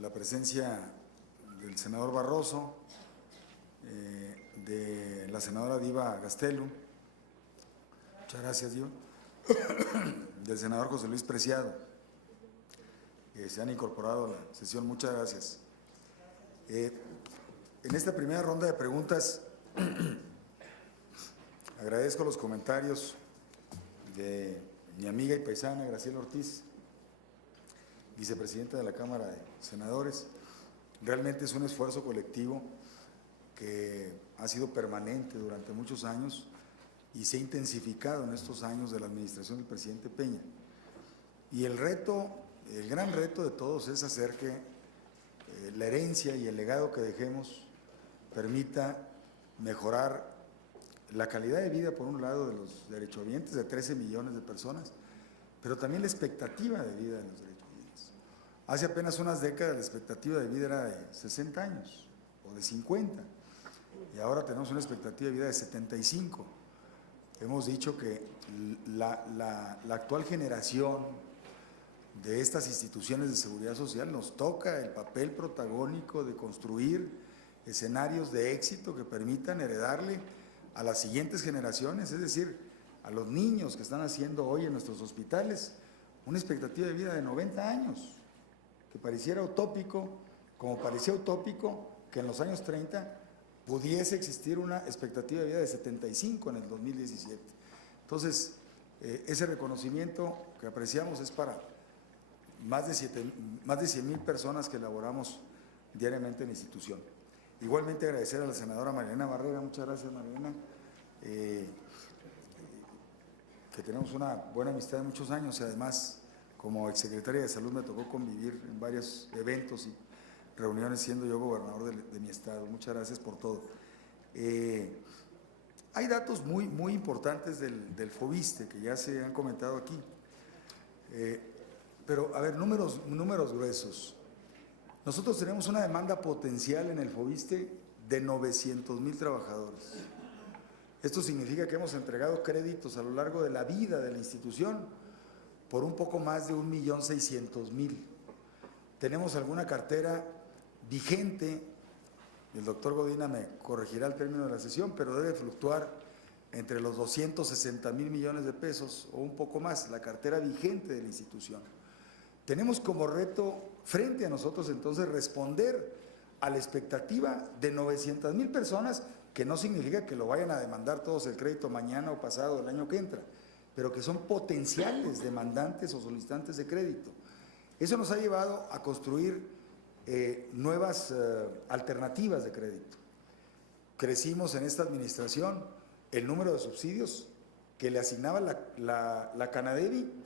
la presencia del senador Barroso, de la senadora Diva Gastelu, muchas gracias, Diva, del senador José Luis Preciado, que se han incorporado a la sesión, muchas gracias. En esta primera ronda de preguntas, agradezco los comentarios de mi amiga y paisana Graciela Ortiz, vicepresidenta de la Cámara de Senadores. Realmente es un esfuerzo colectivo que ha sido permanente durante muchos años y se ha intensificado en estos años de la administración del presidente Peña. Y el gran reto de todos es hacer que la herencia y el legado que dejemos permita mejorar la calidad de vida, por un lado, de los derechohabientes, de 13 millones de personas, pero también la expectativa de vida de los derechohabientes. Hace apenas unas décadas la expectativa de vida era de 60 años o de 50, y ahora tenemos una expectativa de vida de 75. Hemos dicho que la actual generación de estas instituciones de seguridad social nos toca el papel protagónico de construir escenarios de éxito que permitan heredarle a las siguientes generaciones, es decir, a los niños que están haciendo hoy en nuestros hospitales, una expectativa de vida de 90 años, que pareciera utópico, como parecía utópico que en los años 30 pudiese existir una expectativa de vida de 75 en el 2017. Entonces, ese reconocimiento que apreciamos es para más de 100,000 personas que elaboramos diariamente en la institución. Igualmente agradecer a la senadora Mariana Barrera, muchas gracias Mariana, que tenemos una buena amistad de muchos años y además como exsecretaria de Salud me tocó convivir en varios eventos y reuniones siendo yo gobernador de mi estado. Muchas gracias por todo. Hay datos muy importantes del FOBISTE que ya se han comentado aquí, pero a ver, números gruesos. Nosotros tenemos una demanda potencial en el FOBISTE de 900,000 trabajadores. Esto significa que hemos entregado créditos a lo largo de la vida de la institución por un poco más de 1,600,000. Tenemos alguna cartera vigente, el doctor Godina me corregirá al término de la sesión, pero debe fluctuar entre los 260,000 millones de pesos o un poco más, la cartera vigente de la institución. Tenemos como reto frente a nosotros entonces responder a la expectativa de 900,000 personas, que no significa que lo vayan a demandar todos el crédito mañana o pasado el año que entra, pero que son potenciales demandantes o solicitantes de crédito. Eso nos ha llevado a construir nuevas alternativas de crédito. Crecimos en esta administración el número de subsidios que le asignaba la Canadevi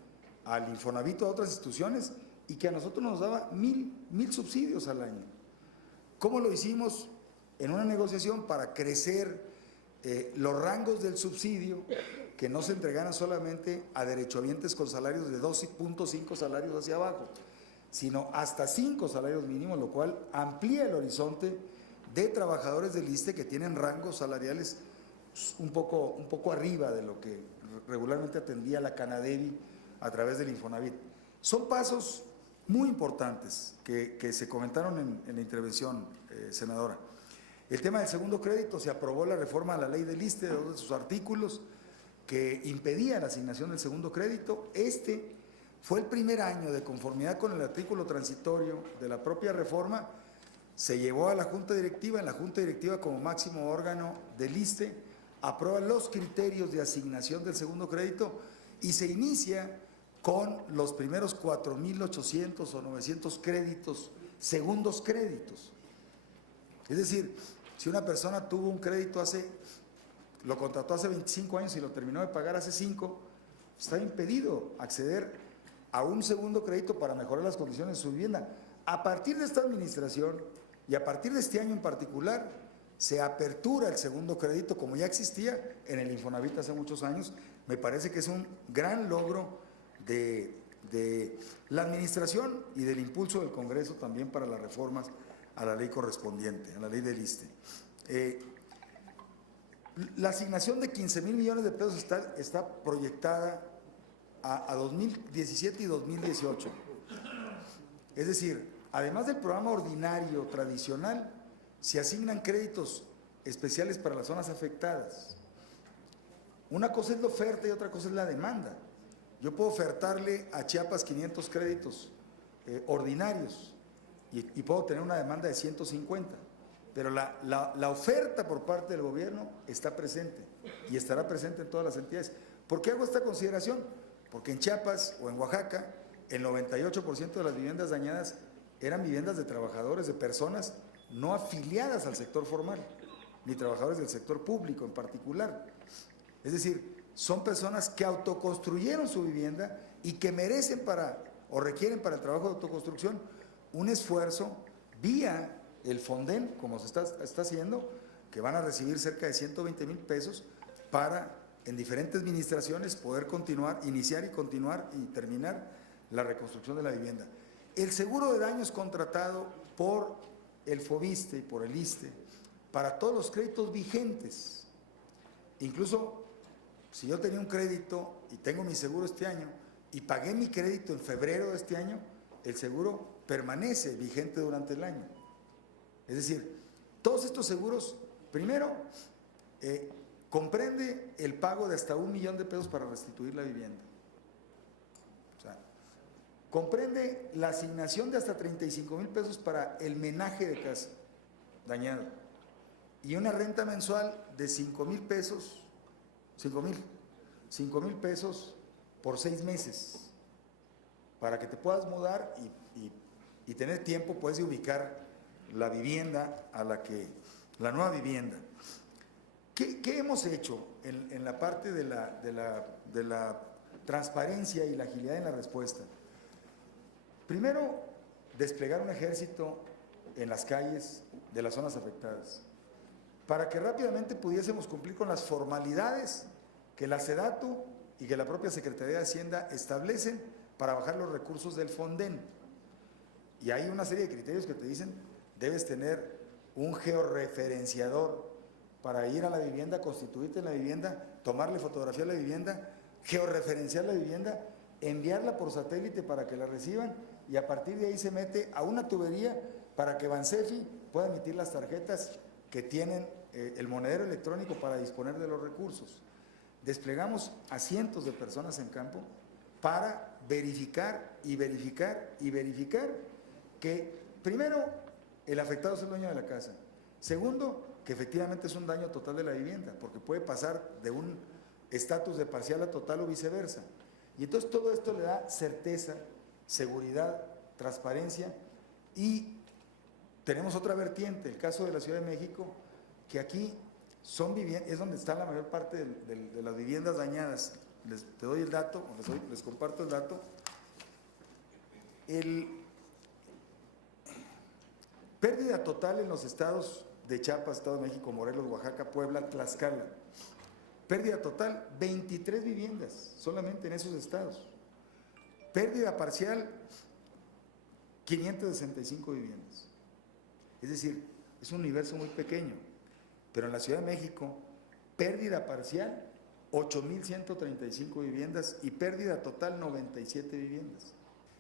al Infonavit o a otras instituciones y que a nosotros nos daba 1,000 subsidios al año. ¿Cómo lo hicimos? En una negociación para crecer los rangos del subsidio, que no se entregaran solamente a derechohabientes con salarios de 2.5 salarios hacia abajo, sino hasta 5 salarios mínimos, lo cual amplía el horizonte de trabajadores del ISSSTE que tienen rangos salariales un poco arriba de lo que regularmente atendía la Canadevi a través del Infonavit. Son pasos muy importantes que se comentaron en la intervención, senadora. El tema del segundo crédito, se aprobó la reforma a la ley del ISSSTE, de dos de sus artículos que impedía la asignación del segundo crédito. Este fue el primer año de conformidad con el artículo transitorio de la propia reforma, se llevó a la Junta Directiva, en la Junta Directiva como máximo órgano del ISSSTE, aprueba los criterios de asignación del segundo crédito y se inicia con los primeros 4,800 o 900 créditos, segundos créditos. Es decir, si una persona tuvo un crédito lo contrató hace 25 años y lo terminó de pagar hace 5, está impedido acceder a un segundo crédito para mejorar las condiciones de su vivienda. A partir de esta administración y a partir de este año en particular, se apertura el segundo crédito como ya existía en el Infonavit hace muchos años. Me parece que es un gran logro de la administración y del impulso del Congreso también para las reformas a la ley correspondiente, a la ley del ISSSTE. La asignación de 15,000 millones de pesos está proyectada a 2017 y 2018. Es decir, además del programa ordinario tradicional, se asignan créditos especiales para las zonas afectadas. Una cosa es la oferta y otra cosa es la demanda. Yo puedo ofertarle a Chiapas 500 créditos ordinarios y puedo tener una demanda de 150, pero la oferta por parte del gobierno está presente y estará presente en todas las entidades. ¿Por qué hago esta consideración? Porque en Chiapas o en Oaxaca, el 98% de las viviendas dañadas eran viviendas de trabajadores, de personas no afiliadas al sector formal, ni trabajadores del sector público en particular. Es decir, son personas que autoconstruyeron su vivienda y que merecen o requieren para el trabajo de autoconstrucción un esfuerzo vía el Fonden, como se está haciendo, que van a recibir cerca de 120,000 pesos para, en diferentes administraciones, poder continuar, iniciar y continuar y terminar la reconstrucción de la vivienda. El seguro de daños contratado por el FOVISSSTE y por el ISSSTE para todos los créditos vigentes. Incluso si yo tenía un crédito y tengo mi seguro este año y pagué mi crédito en febrero de este año, el seguro permanece vigente durante el año. Es decir, todos estos seguros, primero, comprende el pago de hasta 1 millón de pesos para restituir la vivienda. O sea, comprende la asignación de hasta 35,000 pesos para el menaje de casa dañado y una renta mensual de 5,000 pesos, 5,000 pesos por 6 meses para que te puedas mudar y tener tiempo, pues, de ubicar la vivienda la nueva vivienda. ¿Qué hemos hecho en la parte de la transparencia y la agilidad en la respuesta? Primero, desplegar un ejército en las calles de las zonas afectadas, para que rápidamente pudiésemos cumplir con las formalidades que la SEDATU y que la propia Secretaría de Hacienda establecen para bajar los recursos del Fonden. Y hay una serie de criterios que te dicen, debes tener un georreferenciador para ir a la vivienda, constituirte en la vivienda, tomarle fotografía a la vivienda, georreferenciar la vivienda, enviarla por satélite para que la reciban y a partir de ahí se mete a una tubería para que Bansefi pueda emitir las tarjetas que tienen el monedero electrónico para disponer de los recursos. Desplegamos a cientos de personas en campo para verificar y verificar y verificar que, primero, el afectado es el dueño de la casa. Segundo, que efectivamente es un daño total de la vivienda, porque puede pasar de un estatus de parcial a total o viceversa. Y entonces todo esto le da certeza, seguridad, transparencia. Y tenemos otra vertiente, el caso de la Ciudad de México, que aquí son viviendas, es donde está la mayor parte de las viviendas dañadas. Te doy el dato, les comparto el dato. Pérdida total en los estados de Chiapas, Estado de México, Morelos, Oaxaca, Puebla, Tlaxcala. Pérdida total, 23 viviendas, solamente en esos estados. Pérdida parcial, 565 viviendas. Es decir, es un universo muy pequeño. Pero en la Ciudad de México, pérdida parcial, 8,135 viviendas y pérdida total, 97 viviendas.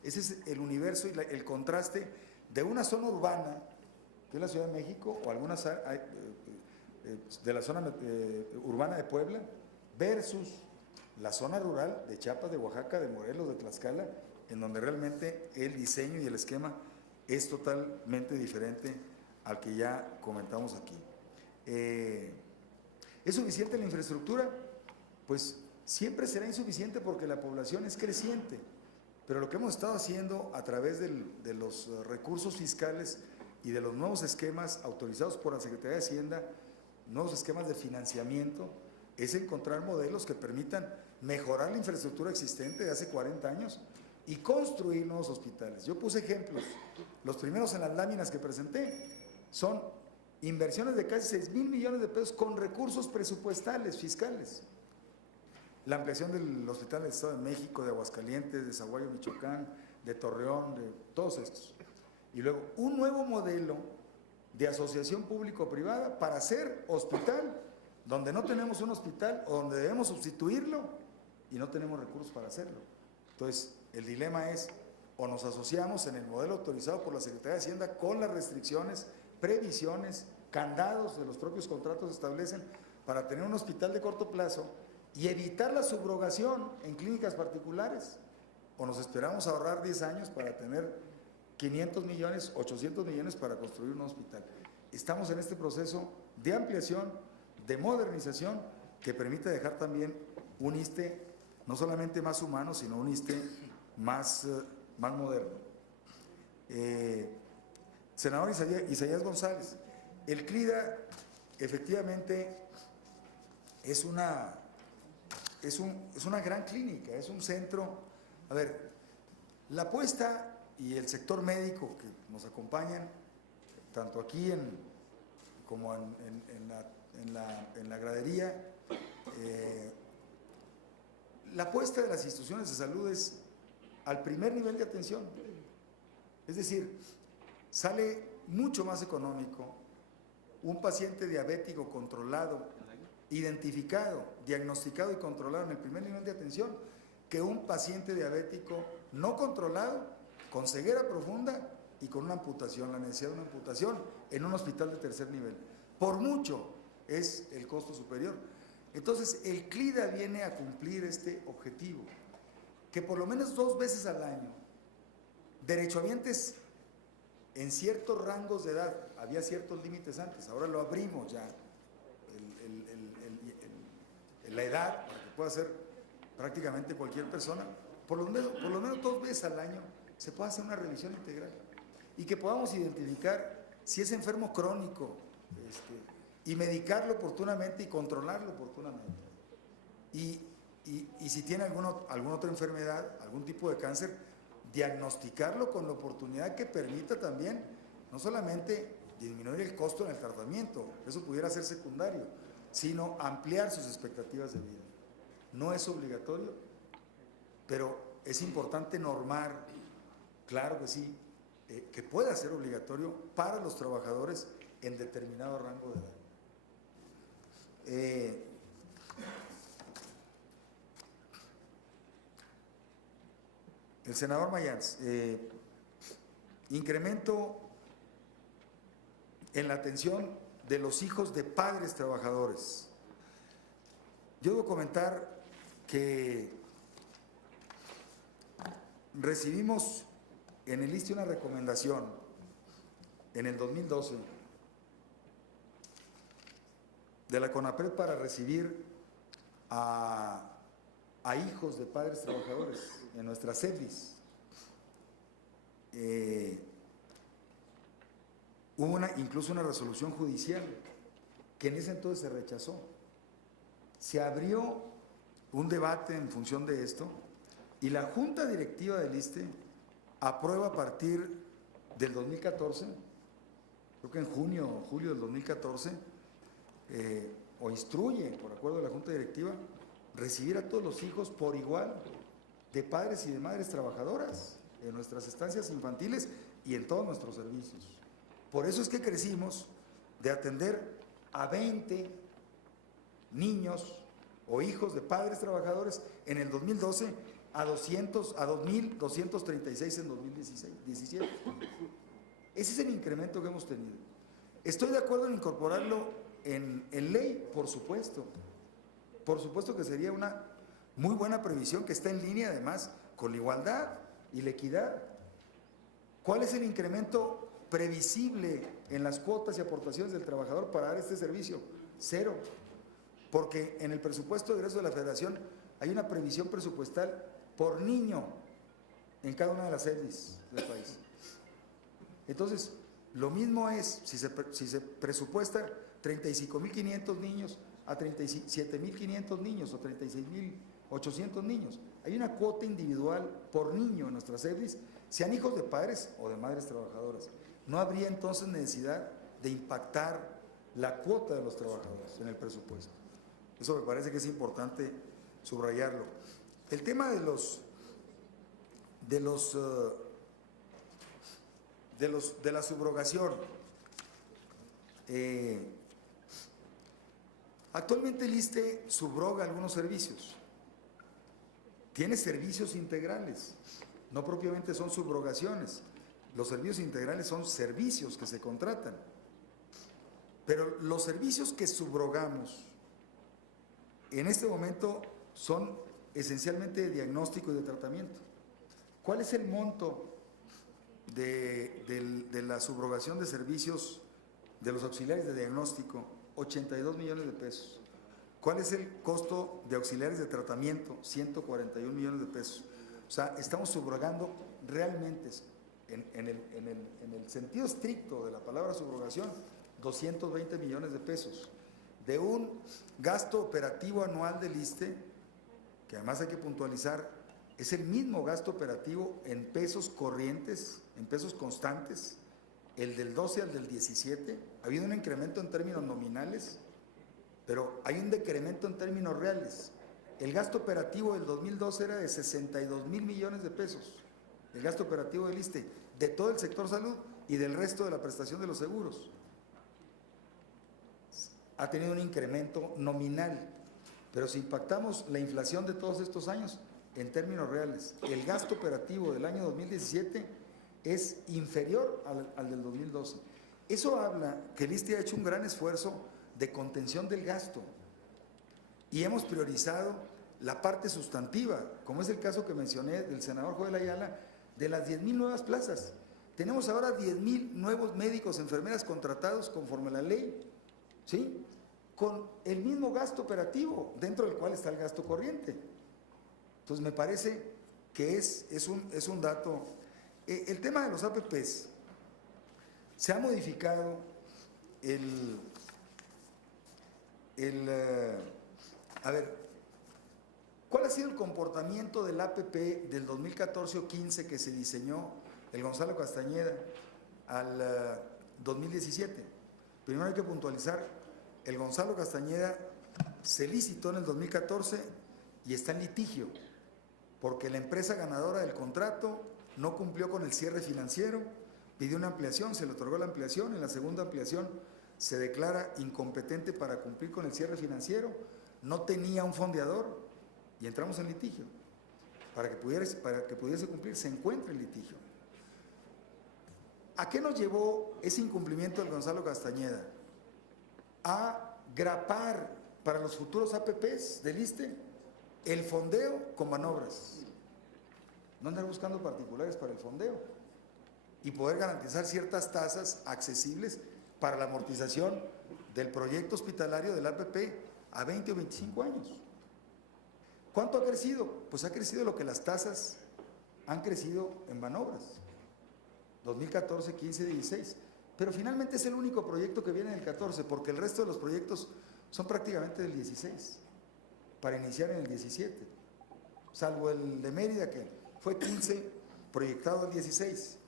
Ese es el universo y el contraste de una zona urbana, que es la Ciudad de México, o algunas de la zona urbana de Puebla, versus la zona rural de Chiapas, de Oaxaca, de Morelos, de Tlaxcala, en donde realmente el diseño y el esquema es totalmente diferente al que ya comentamos aquí. ¿Es suficiente la infraestructura? Pues siempre será insuficiente porque la población es creciente, pero lo que hemos estado haciendo a través de los recursos fiscales y de los nuevos esquemas autorizados por la Secretaría de Hacienda, nuevos esquemas de financiamiento, es encontrar modelos que permitan mejorar la infraestructura existente de hace 40 años y construir nuevos hospitales. Yo puse ejemplos, los primeros en las láminas que presenté son inversiones de casi 6,000 millones de pesos con recursos presupuestales, fiscales. La ampliación del Hospital del Estado de México, de Aguascalientes, de Zaguayo, Michoacán, de Torreón, de todos estos. Y luego un nuevo modelo de asociación público-privada para hacer hospital, donde no tenemos un hospital o donde debemos sustituirlo y no tenemos recursos para hacerlo. Entonces, el dilema es, o nos asociamos en el modelo autorizado por la Secretaría de Hacienda con las restricciones, previsiones, candados de los propios contratos establecen para tener un hospital de corto plazo y evitar la subrogación en clínicas particulares, o nos esperamos a ahorrar 10 años para tener 500 millones, 800 millones para construir un hospital. Estamos en este proceso de ampliación, de modernización, que permite dejar también un ISSSTE no solamente más humano, sino un ISSSTE más moderno. Senador Isaías González, el CLIDA efectivamente es una gran clínica, es un centro. A ver, la apuesta y el sector médico que nos acompañan, tanto aquí como en la gradería, la apuesta de las instituciones de salud es al primer nivel de atención. Es decir, sale mucho más económico un paciente diabético controlado, identificado, diagnosticado y controlado en el primer nivel de atención que un paciente diabético no controlado, con ceguera profunda y con una amputación, la necesidad de una amputación en un hospital de tercer nivel. Por mucho es el costo superior. Entonces, el CLIDA viene a cumplir este objetivo, que por lo menos 2 veces al año, derechohabientes en ciertos rangos de edad, había ciertos límites antes, ahora lo abrimos ya, la edad, para que pueda ser prácticamente cualquier persona, por lo menos 2 veces al año se puede hacer una revisión integral y que podamos identificar si es enfermo crónico y medicarlo oportunamente y controlarlo oportunamente. Y si tiene alguna otra enfermedad, algún tipo de cáncer, diagnosticarlo con la oportunidad que permita también no solamente disminuir el costo en el tratamiento, eso pudiera ser secundario, sino ampliar sus expectativas de vida. No es obligatorio, pero es importante normar, claro que sí, que pueda ser obligatorio para los trabajadores en determinado rango de edad. El senador Mayans, incremento en la atención de los hijos de padres trabajadores. Yo debo comentar que recibimos en el ISSSTE una recomendación en el 2012 de la CONAPRED para recibir a hijos de padres trabajadores en nuestras CEDIS. Hubo incluso una resolución judicial que en ese entonces se rechazó. Se abrió un debate en función de esto y la Junta Directiva del ISSSTE aprueba a partir del 2014, creo que en junio o julio del 2014, o instruye, por acuerdo de la Junta Directiva, recibir a todos los hijos por igual de padres y de madres trabajadoras en nuestras estancias infantiles y en todos nuestros servicios. Por eso es que crecimos de atender a 20 niños o hijos de padres trabajadores en el 2012 a 2.236 en 2017. Ese es el incremento que hemos tenido. Estoy de acuerdo en incorporarlo en ley, por supuesto. Por supuesto que sería una muy buena previsión que está en línea además con la igualdad y la equidad. ¿Cuál es el incremento previsible en las cuotas y aportaciones del trabajador para dar este servicio? 0. Porque en el presupuesto de egreso de la Federación hay una previsión presupuestal por niño en cada una de las CEDIS del país. Entonces, lo mismo es si se presupuesta 35.500 niños a 37.500 niños o 36.800 niños. Hay una cuota individual por niño en nuestras CEDIS, sean hijos de padres o de madres trabajadoras. No habría entonces necesidad de impactar la cuota de los trabajadores en el presupuesto. Eso me parece que es importante subrayarlo. El tema de la subrogación. Actualmente el ISSSTE subroga algunos servicios. Tiene servicios integrales. no propiamente son subrogaciones. Los servicios integrales son servicios que se contratan. Pero los servicios que subrogamos en este momento son esencialmente de diagnóstico y de tratamiento. ¿Cuál es el monto de la subrogación de servicios de los auxiliares de diagnóstico? 82 millones de pesos. ¿Cuál es el costo de auxiliares de tratamiento? 141 millones de pesos. O sea, estamos subrogando realmente, en el sentido estricto de la palabra subrogación, 220 millones de pesos. De un gasto operativo anual del ISSSTE, que además hay que puntualizar, es el mismo gasto operativo en pesos corrientes, en pesos constantes, el del 12 al del 17. Ha habido un incremento en términos nominales, pero hay un decremento en términos reales. El gasto operativo del 2012 era de 62 mil millones de pesos, el gasto operativo del ISSSTE, de todo el sector salud y del resto de la prestación de los seguros. Ha tenido un incremento nominal, pero si impactamos la inflación de todos estos años, en términos reales, el gasto operativo del año 2017 es inferior al del 2012. Eso habla que el ISSSTE ha hecho un gran esfuerzo de contención del gasto y hemos priorizado la parte sustantiva, como es el caso que mencioné del senador Joel Ayala, de las 10,000 nuevas plazas. Tenemos ahora 10,000 nuevos médicos, enfermeras contratados conforme a la ley, ¿sí? Con el mismo gasto operativo, dentro del cual está el gasto corriente. Entonces me parece que es un dato. El tema de los APPs, se ha modificado a ver, ¿cuál ha sido el comportamiento del APP del 2014 o 15 que se diseñó el Gonzalo Castañeda al 2017? Primero hay que puntualizar, el Gonzalo Castañeda se licitó en el 2014 y está en litigio, porque la empresa ganadora del contrato no cumplió con el cierre financiero, pidió una ampliación, se le otorgó la ampliación, en la segunda ampliación se declara incompetente para cumplir con el cierre financiero, no tenía un fondeador y entramos en litigio. Para que pudiese cumplir, se encuentra en litigio. ¿A qué nos llevó ese incumplimiento del Gonzalo Castañeda? A grapar para los futuros APPs del ISSSTE el fondeo con manobras. No andar buscando particulares para el fondeo y poder garantizar ciertas tasas accesibles para la amortización del proyecto hospitalario del APP a 20 o 25 años. ¿Cuánto ha crecido? Pues ha crecido lo que las tasas han crecido en manobras, 2014, 15, 16. Pero finalmente es el único proyecto que viene del 14, porque el resto de los proyectos son prácticamente del 16, para iniciar en el 17, salvo el de Mérida, que fue 15, proyectado el 16.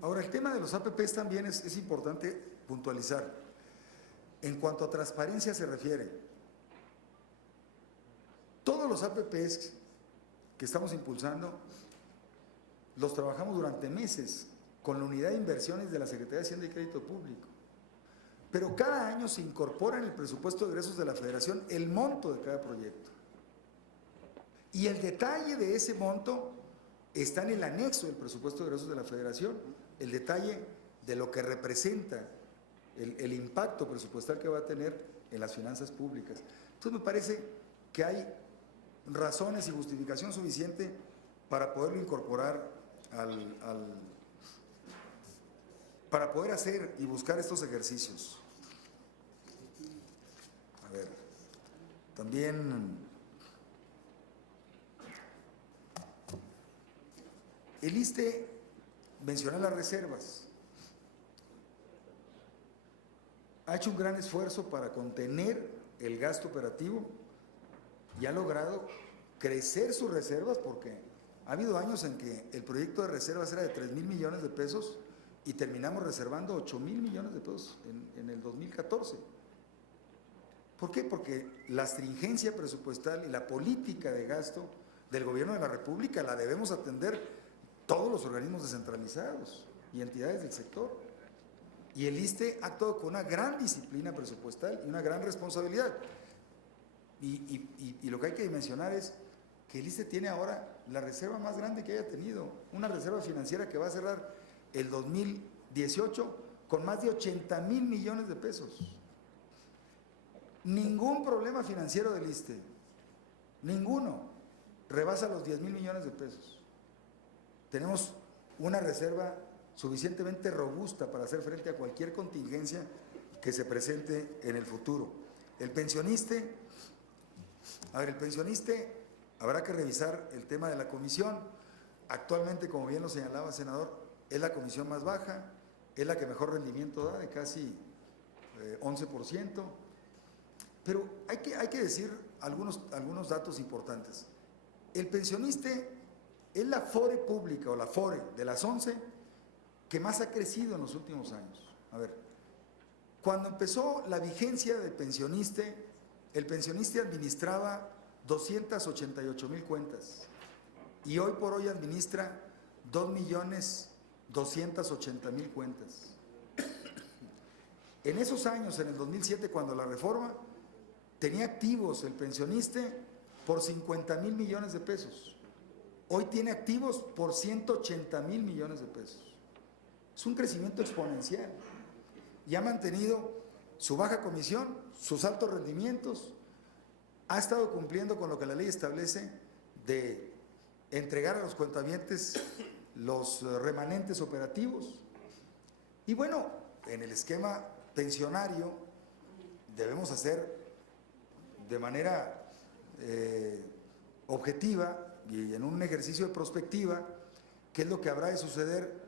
Ahora, el tema de los APPs también es importante puntualizar. En cuanto a transparencia se refiere, todos los APPs que estamos impulsando los trabajamos durante meses con la unidad de inversiones de la Secretaría de Hacienda y Crédito Público. Pero cada año se incorpora en el presupuesto de egresos de la Federación el monto de cada proyecto. Y el detalle de ese monto está en el anexo del presupuesto de egresos de la Federación, el detalle de lo que representa el impacto presupuestal que va a tener en las finanzas públicas. Entonces me parece que hay razones y justificación suficiente para poderlo incorporar para poder hacer y buscar estos ejercicios. A ver, también el ISSSTE menciona las reservas. Ha hecho un gran esfuerzo para contener el gasto operativo y ha logrado crecer sus reservas, porque ha habido años en que el proyecto de reservas era de 3,000 millones de pesos y terminamos reservando 8,000 millones de pesos en el 2014. ¿Por qué? Porque la stringencia presupuestal y la política de gasto del Gobierno de la República la debemos atender todos los organismos descentralizados y entidades del sector. Y el ISSSTE ha actuado con una gran disciplina presupuestal y una gran responsabilidad. Y lo que hay que mencionar es que el ISSSTE tiene ahora la reserva más grande que haya tenido, una reserva financiera que va a cerrar el 2018 con más de 80,000 millones de pesos. Ningún problema financiero del ISSSTE, ninguno, rebasa los 10,000 millones de pesos. Tenemos una reserva suficientemente robusta para hacer frente a cualquier contingencia que se presente en el futuro. El pensioniste, habrá que revisar el tema de la comisión. Actualmente, como bien lo señalaba el senador, es la comisión más baja, es la que mejor rendimiento da, de casi 11%. Pero hay que decir algunos datos importantes. El pensioniste es la FORE pública o la FORE de las 11 que más ha crecido en los últimos años. A ver, cuando empezó la vigencia del pensioniste, el pensioniste administraba 288,000 cuentas y hoy por hoy administra 2,280,000 cuentas. En esos años, en el 2007, cuando la reforma, tenía activos el pensioniste por 50,000 millones de pesos. Hoy tiene activos por 180,000 millones de pesos. Es un crecimiento exponencial y ha mantenido su baja comisión, sus altos rendimientos, ha estado cumpliendo con lo que la ley establece de entregar a los cuentavientes los remanentes operativos. Y bueno, en el esquema pensionario debemos hacer de manera objetiva y en un ejercicio de prospectiva qué es lo que habrá de suceder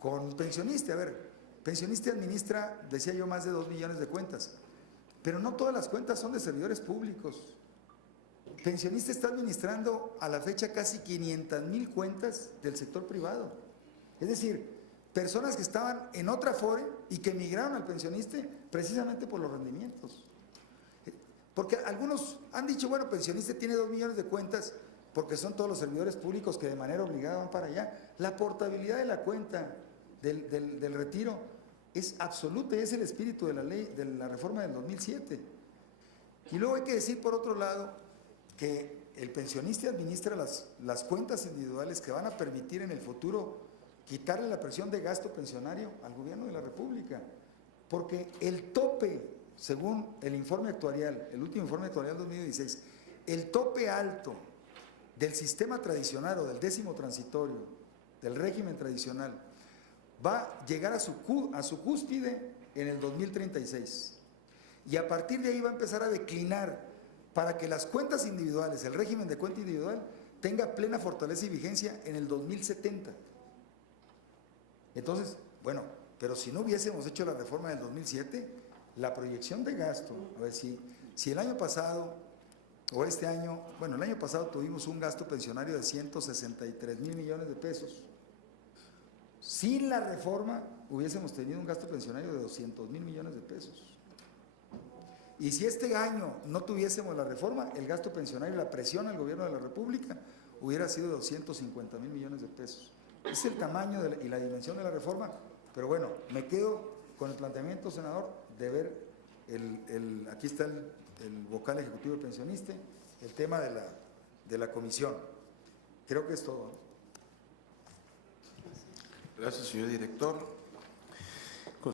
con pensionista. A ver, pensionista administra, decía yo, más de 2 millones de cuentas, pero no todas las cuentas son de servidores públicos. Pensionista está administrando a la fecha casi 500,000 cuentas del sector privado. Es decir, personas que estaban en otra FORE y que migraron al pensionista precisamente por los rendimientos. Porque algunos han dicho, bueno, pensionista tiene 2 millones de cuentas porque son todos los servidores públicos que de manera obligada van para allá. La portabilidad de la cuenta del retiro es absoluta y es el espíritu de la ley, de la reforma del 2007. Y luego hay que decir, por otro lado, que el pensionista administra las cuentas individuales que van a permitir en el futuro quitarle la presión de gasto pensionario al gobierno de la República. Porque el tope, según el informe actuarial, el último informe actuarial 2016, el tope alto del sistema tradicional o del 10º transitorio, del régimen tradicional, va a llegar a su cúspide en el 2036. Y a partir de ahí va a empezar a declinar para que las cuentas individuales, el régimen de cuenta individual, tenga plena fortaleza y vigencia en el 2070. Entonces, bueno, pero si no hubiésemos hecho la reforma del 2007, la proyección de gasto, a ver si el año pasado o este año, bueno, el año pasado tuvimos un gasto pensionario de 163,000 millones de pesos. Sin la reforma hubiésemos tenido un gasto pensionario de 200,000 millones de pesos. Y si este año no tuviésemos la reforma, el gasto pensionario, la presión al gobierno de la República hubiera sido de 250,000 millones de pesos. Es el tamaño y la dimensión de la reforma, pero bueno, me quedo con el planteamiento, senador, de ver aquí está el vocal ejecutivo del pensionista, el tema de la comisión. Creo que es todo. Gracias, señor director.